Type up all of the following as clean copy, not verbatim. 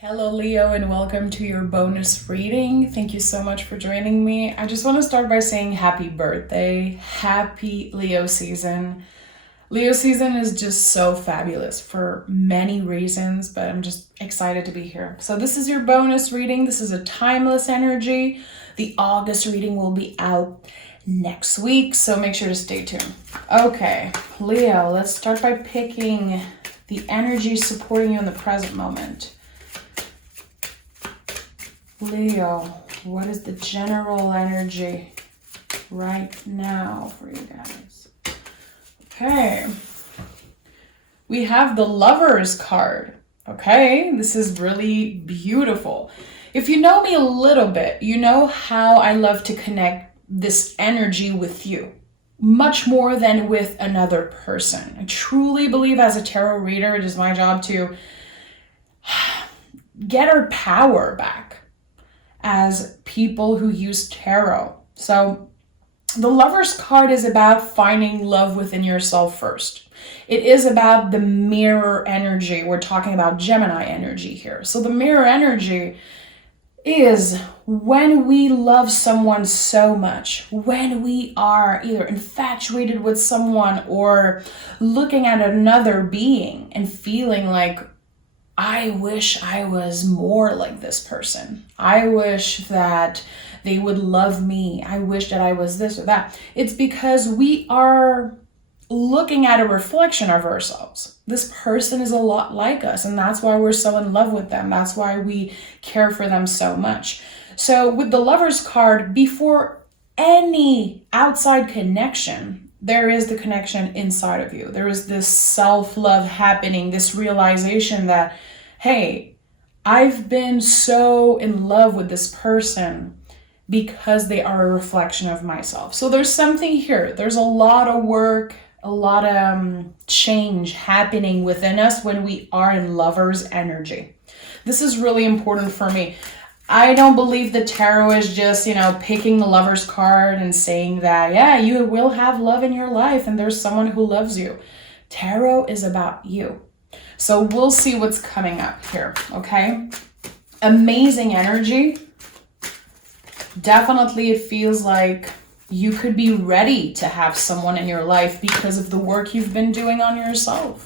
Hello, Leo, and welcome to your bonus reading. Thank you so much for joining me. I just want to start by saying happy birthday. Happy Leo season. Leo season is just so fabulous for many reasons, but I'm just excited to be here. So this is your bonus reading. This is a timeless energy. The August reading will be out next week, so make sure to stay tuned. Okay, Leo, let's start by picking the energy supporting you in the present moment. Leo, what is the general energy right now for you guys? Okay. We have the Lovers card. Okay, this is really beautiful. If you know me a little bit, you know how I love to connect this energy with you, much more than with another person. I truly believe as a tarot reader, it is my job to get our power back as people who use tarot. So the Lover's card is about finding love within yourself first. It is about the mirror energy. We're talking about Gemini energy here. So the mirror energy is when we love someone so much, when we are either infatuated with someone or looking at another being and feeling like, I wish I was more like this person. I wish that they would love me. I wish that I was this or that. It's because we are looking at a reflection of ourselves. This person is a lot like us, and that's why we're so in love with them. That's why we care for them so much. So with the Lover's card, before any outside connection, there is the connection inside of you. There is this self-love happening, this realization that, hey, I've been so in love with this person because they are a reflection of myself. So there's something here. There's a lot of work, a lot of change happening within us when we are in Lover's energy. This is really important for me. I don't believe the tarot is just, picking the Lover's card and saying that, yeah, you will have love in your life and there's someone who loves you. Tarot is about you. So we'll see what's coming up here, okay? Amazing energy. Definitely it feels like you could be ready to have someone in your life because of the work you've been doing on yourself.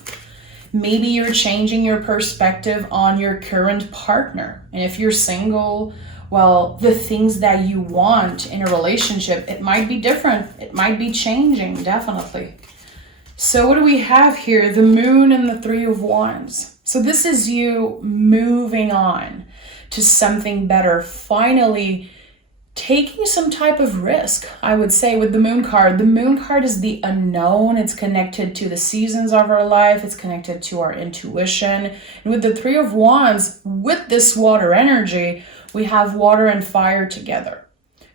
Maybe you're changing your perspective on your current partner. And if you're single, well, the things that you want in a relationship, it might be different. It might be changing, definitely. So what do we have here? The Moon and the Three of Wands. So this is you moving on to something better, finally taking some type of risk, I would say, with the Moon card. The Moon card is the unknown. It's connected to the seasons of our life. It's connected to our intuition. And with the Three of Wands, with this water energy, we have water and fire together.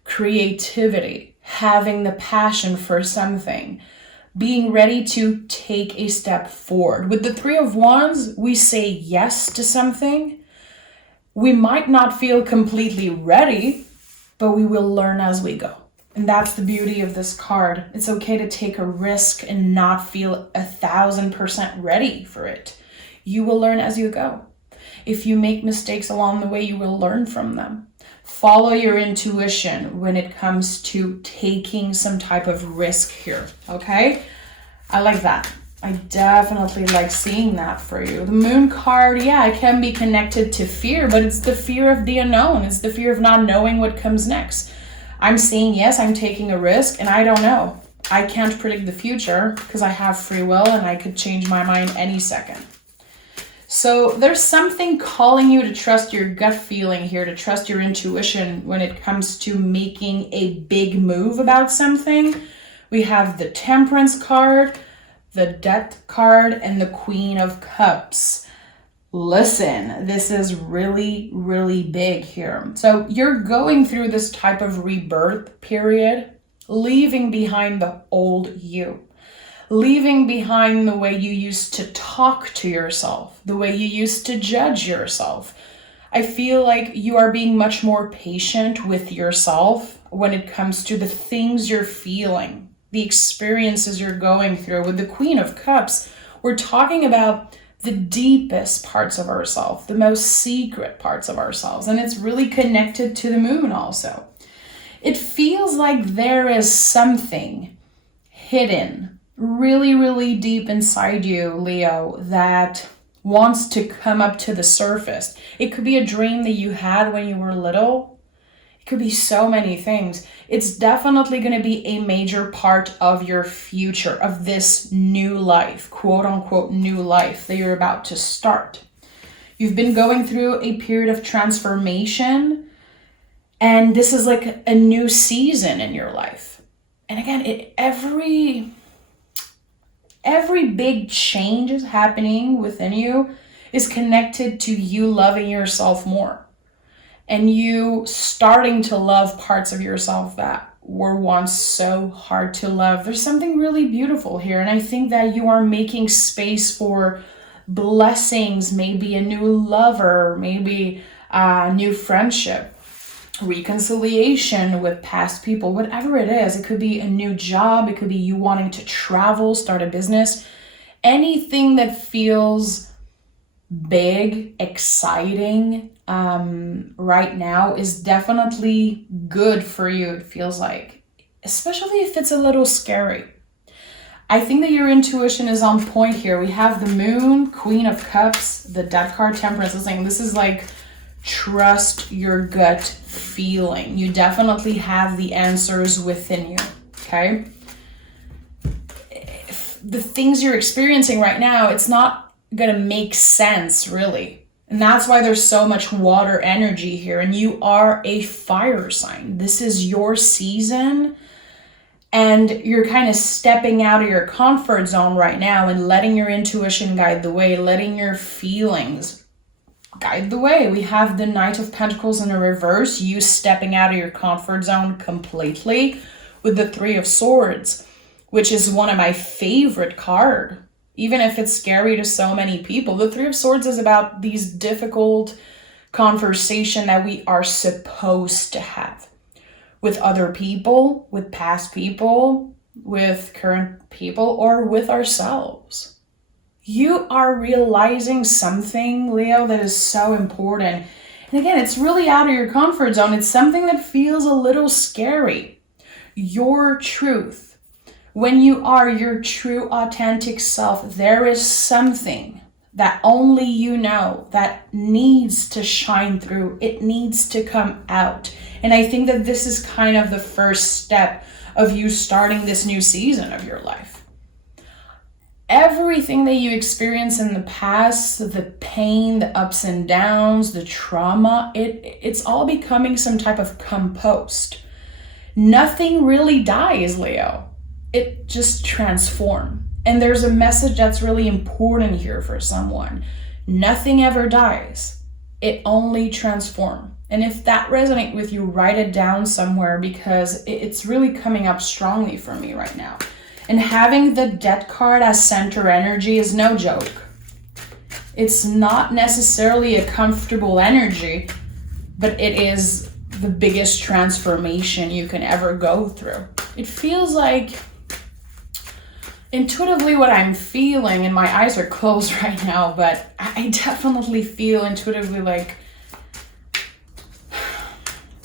Creativity, having the passion for something, being ready to take a step forward. With the Three of Wands, we say yes to something. We might not feel completely ready, but we will learn as we go. And that's the beauty of this card. It's okay to take a risk and not feel 1,000% ready for it. You will learn as you go. If you make mistakes along the way, you will learn from them. Follow your intuition when it comes to taking some type of risk here, okay? I like that. I definitely like seeing that for you. The Moon card, yeah, it can be connected to fear, but it's the fear of the unknown. It's the fear of not knowing what comes next. I'm saying, yes, I'm taking a risk, and I don't know. I can't predict the future because I have free will and I could change my mind any second. So there's something calling you to trust your gut feeling here, to trust your intuition when it comes to making a big move about something. We have the Temperance card, the Death card, and the Queen of Cups. Listen, this is really, really big here. So you're going through this type of rebirth period, leaving behind the old you, leaving behind the way you used to talk to yourself, the way you used to judge yourself. I feel like you are being much more patient with yourself when it comes to the things you're feeling, the experiences you're going through. With the Queen of Cups, we're talking about the deepest parts of ourselves, the most secret parts of ourselves. And it's really connected to the moon also. It feels like there is something hidden really, really deep inside you, Leo, that wants to come up to the surface. It could be a dream that you had when you were little. It could be so many things. It's definitely going to be a major part of your future, of this new life, quote unquote, new life that you're about to start. You've been going through a period of transformation, and this is like a new season in your life. And again, every big change is happening within you is connected to you loving yourself more and you starting to love parts of yourself that were once so hard to love. There's something really beautiful here. And I think that you are making space for blessings, maybe a new lover, maybe a new friendship, reconciliation with past people, whatever it is. It could be a new job. It could be you wanting to travel, start a business, anything that feels big, exciting right now is definitely good for you. It feels like, especially if it's a little scary. I think that your intuition is on point here. We have the moon, Queen of Cups, the Death card, Temperance is saying this is like trust your gut feeling. You definitely have the answers within you, okay? The things you're experiencing right now, it's not gonna make sense, really. And that's why there's so much water energy here. And you are a fire sign. This is your season. And you're kind of stepping out of your comfort zone right now and letting your intuition guide the way, letting your feelings guide the way. We have the Knight of Pentacles in a reverse, you stepping out of your comfort zone completely, with the Three of Swords, which is one of my favorite card. Even if it's scary to so many people, the Three of Swords is about these difficult conversation that we are supposed to have with other people, with past people, with current people, or with ourselves. You are realizing something, Leo, that is so important. And again, it's really out of your comfort zone. It's something that feels a little scary. Your truth. When you are your true, authentic self, there is something that only you know that needs to shine through. It needs to come out. And I think that this is kind of the first step of you starting this new season of your life. Everything that you experience in the past, the pain, the ups and downs, the trauma, it's all becoming some type of compost. Nothing really dies, Leo. It just transforms. And there's a message that's really important here for someone. Nothing ever dies. It only transforms. And if that resonates with you, write it down somewhere because it's really coming up strongly for me right now. And having the Death card as center energy is no joke. It's not necessarily a comfortable energy, but it is the biggest transformation you can ever go through. It feels like intuitively what I'm feeling, and my eyes are closed right now, but I definitely feel intuitively like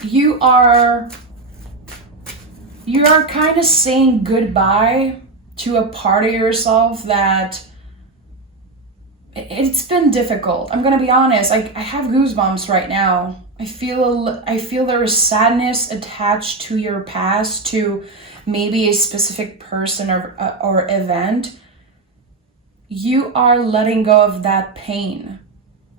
you are kind of saying goodbye to a part of yourself that it's been difficult. I'm gonna be honest. I have goosebumps right now. I feel there is sadness attached to your past, to maybe a specific person or event. You are letting go of that pain.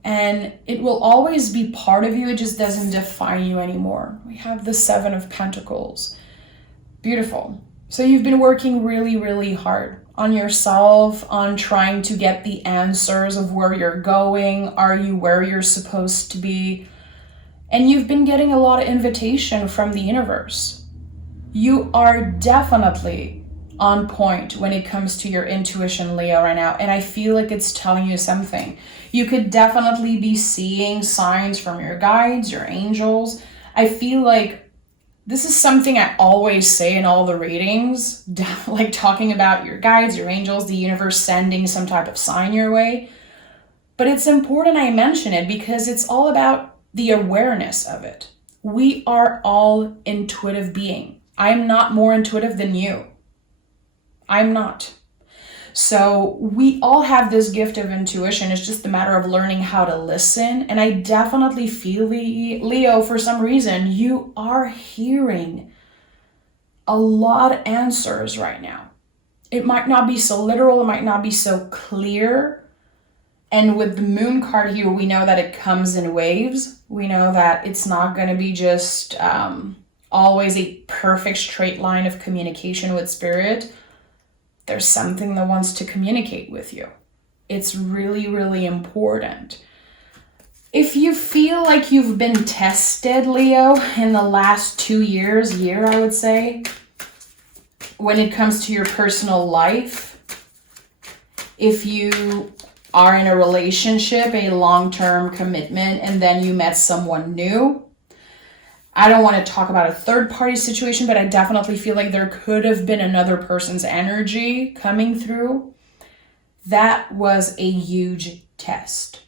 And it will always be part of you. It just doesn't define you anymore. We have the Seven of Pentacles. Beautiful. So you've been working really, really hard on yourself, on trying to get the answers of where you're going. Are you where you're supposed to be? And you've been getting a lot of invitation from the universe. You are definitely on point when it comes to your intuition, Leo, right now. And I feel like it's telling you something. You could definitely be seeing signs from your guides, your angels. I feel like this is something I always say in all the readings, like talking about your guides, your angels, the universe sending some type of sign your way. But it's important I mention it because it's all about the awareness of it. We are all intuitive beings. I'm not more intuitive than you. I'm not. So we all have this gift of intuition. It's just a matter of learning how to listen. And I definitely feel, Leo, for some reason, you are hearing a lot of answers right now. It might not be so literal. It might not be so clear. And with the moon card here, we know that it comes in waves. We know that it's not going to be just always a perfect straight line of communication with spirit. There's something that wants to communicate with you. It's really, really important. If you feel like you've been tested, Leo, in the last year, I would say, when it comes to your personal life, if you are in a relationship, a long-term commitment, and then you met someone new, I don't want to talk about a third-party situation, but I definitely feel like there could have been another person's energy coming through. That was a huge test.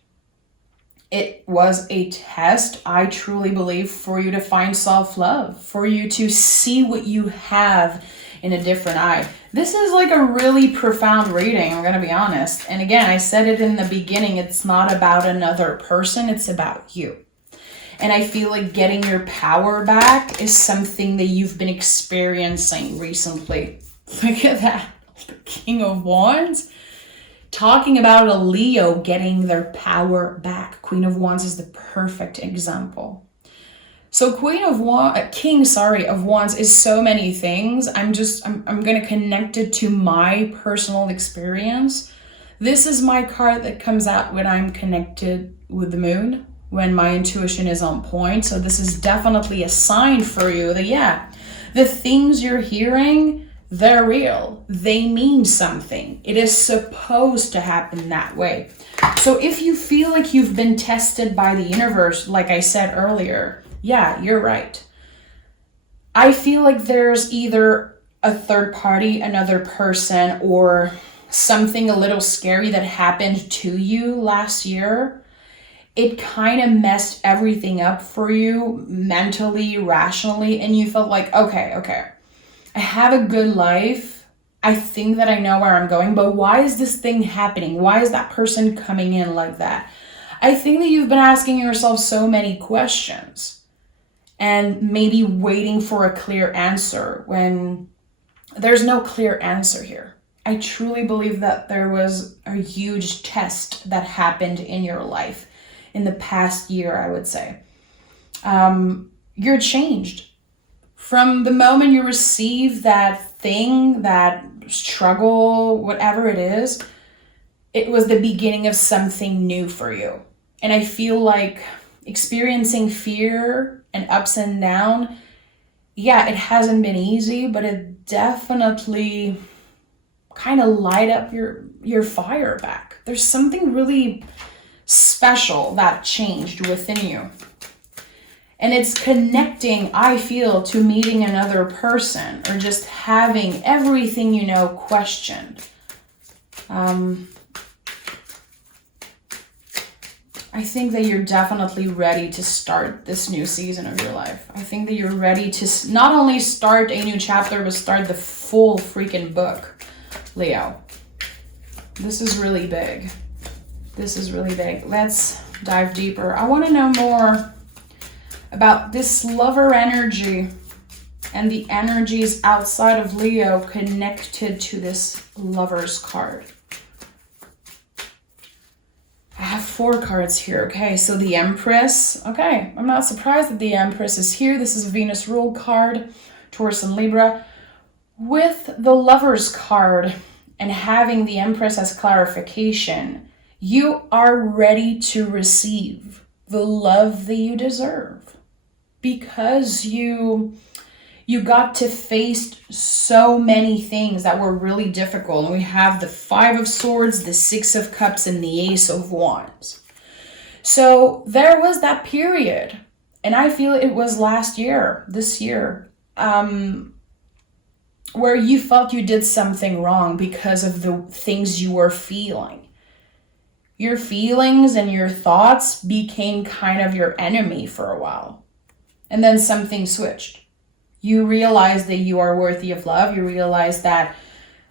It was a test, I truly believe, for you to find self-love, for you to see what you have in a different eye. This is like a really profound reading, I'm going to be honest. And again, I said it in the beginning, it's not about another person, it's about you. And I feel like getting your power back is something that you've been experiencing recently. Look at that, the King of Wands. Talking about a Leo getting their power back. Queen of Wands is the perfect example. So King of Wands is so many things. I'm going to connect it to my personal experience. This is my card that comes out when I'm connected with the moon, when my intuition is on point. So this is definitely a sign for you that, yeah, the things you're hearing, they're real. They mean something. It is supposed to happen that way. So if you feel like you've been tested by the universe, like I said earlier, yeah, you're right. I feel like there's either a third party, another person, or something a little scary that happened to you last year. It kind of messed everything up for you mentally, rationally, and you felt like, okay, I have a good life. I think that I know where I'm going, but why is this thing happening? Why is that person coming in like that? I think that you've been asking yourself so many questions and maybe waiting for a clear answer when there's no clear answer here. I truly believe that there was a huge test that happened in your life in the past year, I would say. You're changed. From the moment you receive that thing, that struggle, whatever it is, it was the beginning of something new for you. And I feel like experiencing fear and ups and downs, yeah, it hasn't been easy, but it definitely kind of light up your fire back. There's something really special that changed within you. And it's connecting, I feel, to meeting another person or just having everything you know questioned. I think that you're definitely ready to start this new season of your life. I think that you're ready to not only start a new chapter, but start the full freaking book, Leo. This is really big. This is really big. Let's dive deeper. I want to know more about this lover energy and the energies outside of Leo connected to this lover's card. I have 4 cards here. Okay, so the Empress. Okay, I'm not surprised that the Empress is here. This is a Venus rule card, Taurus and Libra. With the lover's card and having the Empress as clarification, you are ready to receive the love that you deserve. Because you got to face so many things that were really difficult. And we have the 5 of Swords, the 6 of Cups, and the Ace of Wands. So there was that period. And I feel it was this year, where you felt you did something wrong because of the things you were feeling. Your feelings and your thoughts became kind of your enemy for a while. And then something switched. You realized that you are worthy of love. You realized that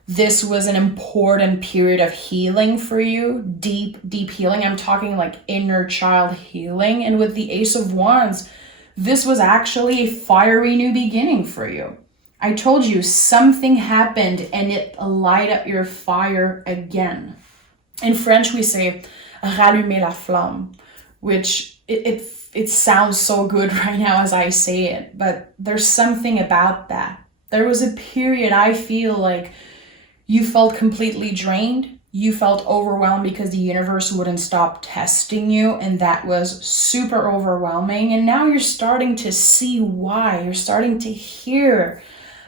this was an important period of healing for you, deep healing. I'm talking like inner child healing. And with the Ace of Wands, this was actually a fiery new beginning for you. I told you something happened and it light up your fire again. In French, we say rallumer la flamme, which it sounds so good right now as I say it, but there's something about that. There was a period I feel like you felt completely drained. You felt overwhelmed because the universe wouldn't stop testing you, and that was super overwhelming. And now you're starting to see why. You're starting to hear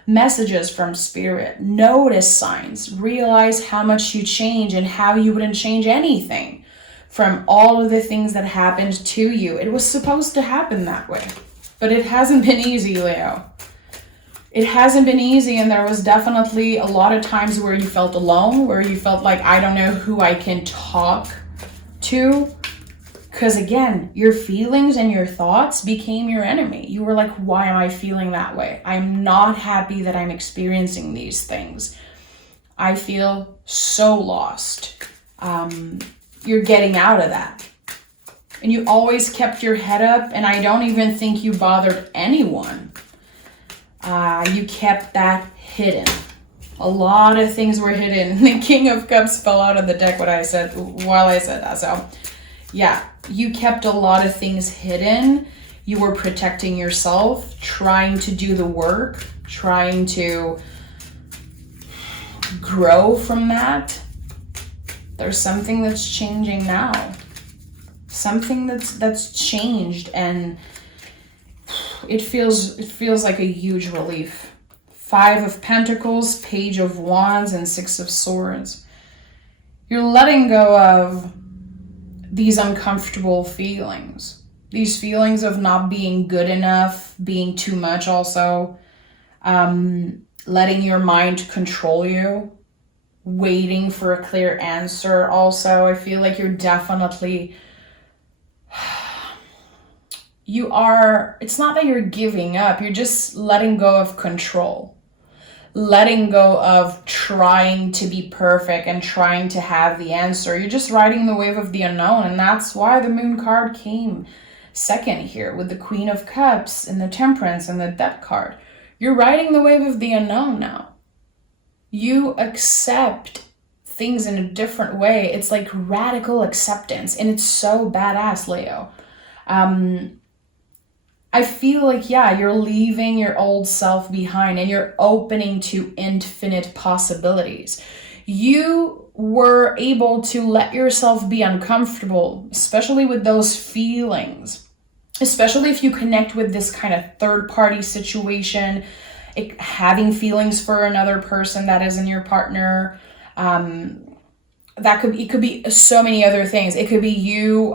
messages from spirit, notice signs, realize how much you change and how you wouldn't change anything from all of the things that happened to you. It was supposed to happen that way, but it hasn't been easy, Leo. It hasn't been easy, and there was definitely a lot of times where you felt alone, where you felt like, I don't know who I can talk to. Because again, your feelings and your thoughts became your enemy. You were like, why am I feeling that way? I'm not happy that I'm experiencing these things. I feel so lost. You're getting out of that. And you always kept your head up, and I don't even think you bothered anyone. You kept that hidden. A lot of things were hidden. The King of Cups fell out of the deck while I said that. So yeah, you kept a lot of things hidden. You were protecting yourself, trying to do the work, trying to grow from that. There's something that's changing now. Something that's changed, and it feels like a huge relief. 5 of Pentacles, Page of Wands, and 6 of Swords. You're letting go of these uncomfortable feelings. These feelings of not being good enough, being too much also. Letting your mind control you. Waiting for a clear answer also. I feel like you're definitely... It's not that you're giving up. You're just letting go of control. Letting go of trying to be perfect and trying to have the answer. You're just riding the wave of the unknown, and that's why the Moon card came second here with the Queen of Cups and the Temperance and the Death card. You're riding the wave of the unknown now. You accept things in a different way. It's like radical acceptance, and it's so badass, Leo. I feel like, yeah, you're leaving your old self behind and you're opening to infinite possibilities. You were able to let yourself be uncomfortable, especially with those feelings, especially if you connect with this kind of third-party situation, having feelings for another person that isn't your partner. It could be so many other things. It could be you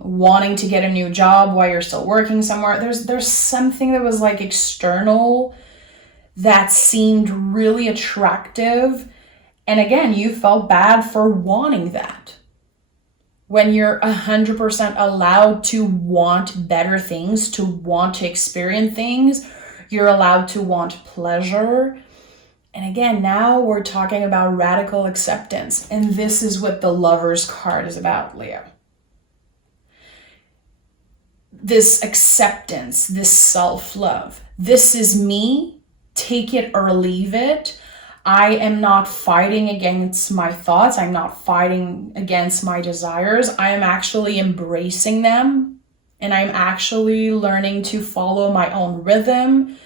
wanting to get a new job while you're still working somewhere. There's something that was like external that seemed really attractive. And again, you felt bad for wanting that. When you're 100% allowed to want better things, to want to experience things, you're allowed to want pleasure. And again, now we're talking about radical acceptance. And this is what the Lover's card is about, Leo. This acceptance, this self-love. This is me. Take it or leave it. I am not fighting against my thoughts. I'm not fighting against my desires. I am actually embracing them. And I'm actually learning to follow my own rhythm,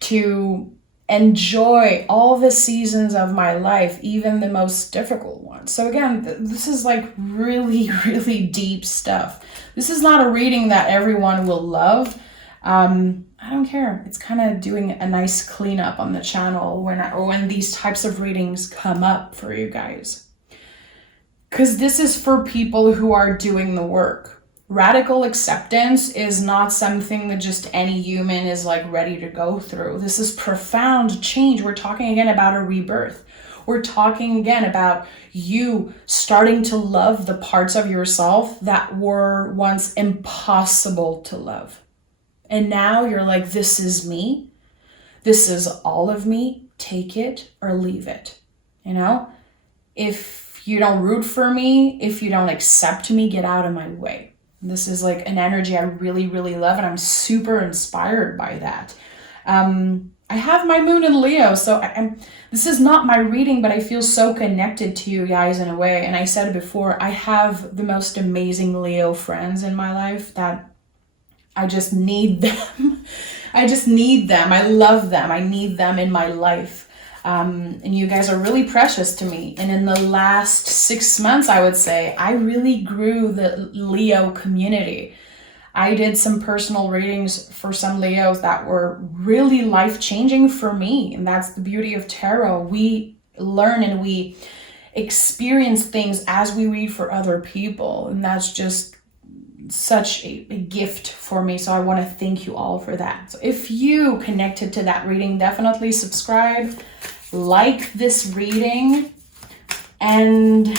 to enjoy all the seasons of my life, even the most difficult ones. So again, this is like really, really deep stuff. This is not a reading that everyone will love. I don't care. It's kind of doing a nice cleanup on the channel when these types of readings come up for you guys. Because this is for people who are doing the work. Radical acceptance is not something that just any human is like ready to go through. This is profound change. We're talking again about a rebirth. We're talking again about you starting to love the parts of yourself that were once impossible to love. And now you're like, this is me. This is all of me. Take it or leave it. You know, if you don't root for me, if you don't accept me, get out of my way. And this is like an energy I really, really love. And I'm super inspired by that. I have my moon in Leo, so this is not my reading, but I feel so connected to you guys in a way. And I said it before, I have the most amazing Leo friends in my life that I just need them. I just need them. I love them. I need them in my life. And you guys are really precious to me. And in the last 6 months, I would say, I really grew the Leo community. I did some personal readings for some Leos that were really life-changing for me. And that's the beauty of tarot. We learn and we experience things as we read for other people. And that's just such a gift for me. So I want to thank you all for that. So if you connected to that reading, definitely subscribe, like this reading. And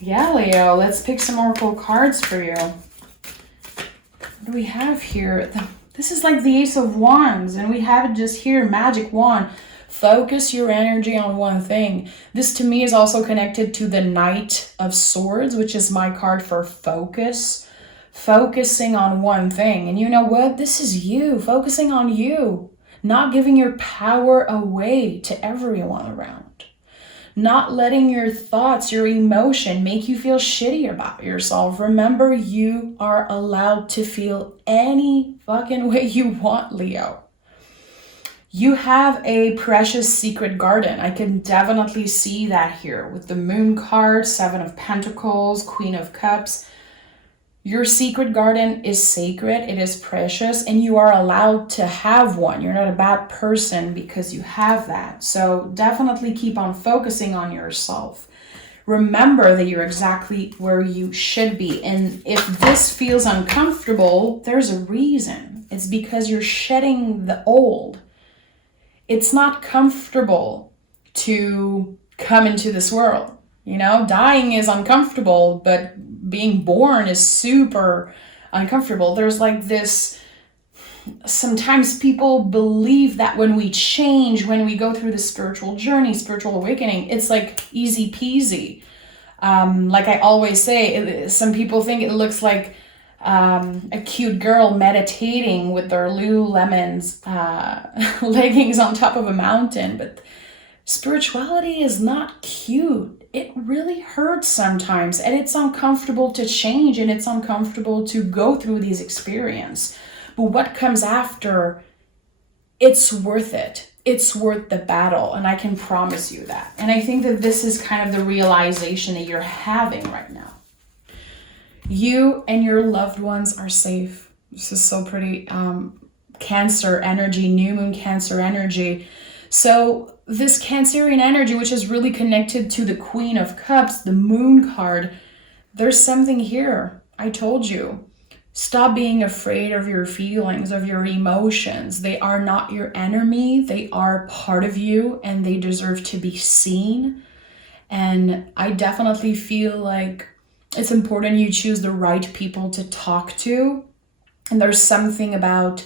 yeah, Leo, let's pick some oracle cards for you. What do we have here? This is like the Ace of Wands, and we have it just here, Magic Wand. Focus your energy on one thing. This to me is also connected to the Knight of Swords, which is my card for focus. Focusing on one thing. And you know what? This is you. Focusing on you. Not giving your power away to everyone around. Not letting your thoughts, your emotion make you feel shitty about yourself. Remember, you are allowed to feel any fucking way you want, Leo. You have a precious secret garden. I can definitely see that here with the Moon card, Seven of Pentacles, Queen of Cups. Your secret garden is sacred, it is precious, and you are allowed to have one. You're not a bad person because you have that. So definitely keep on focusing on yourself. Remember that you're exactly where you should be. And if this feels uncomfortable, there's a reason. It's because you're shedding the old. It's not comfortable to come into this world. You know, dying is uncomfortable, but being born is super uncomfortable. There's like this, sometimes people believe that when we change, when we go through the spiritual journey, spiritual awakening, it's like easy peasy. Like I always say, some people think it looks like a cute girl meditating with their Lululemon's leggings on top of a mountain, but spirituality is not cute. It really hurts sometimes, and it's uncomfortable to change, and it's uncomfortable to go through these experiences. But what comes after, it's worth it. It's worth the battle, and I can promise you that. And I think that this is kind of the realization that you're having right now. You and your loved ones are safe. This is so pretty. Cancer energy, new moon Cancer energy. So this Cancerian energy, which is really connected to the Queen of Cups, the Moon card, there's something here. I told you. Stop being afraid of your feelings, of your emotions. They are not your enemy. They are part of you, and they deserve to be seen. And I definitely feel like it's important you choose the right people to talk to. And there's something about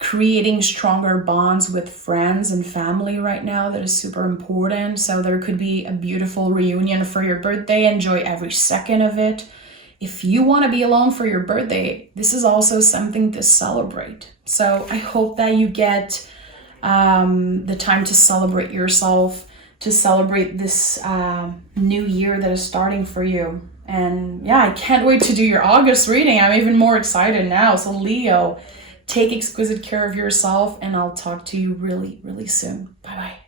creating stronger bonds with friends and family right now that is super important. So there could be a beautiful reunion for your birthday. Enjoy every second of it. If you want to be alone for your birthday, this is also something to celebrate. So I hope that you get the time to celebrate yourself, to celebrate this new year that is starting for you. And yeah, I can't wait to do your August reading. I'm even more excited now. So Leo, take exquisite care of yourself, and I'll talk to you really, really soon. Bye-bye.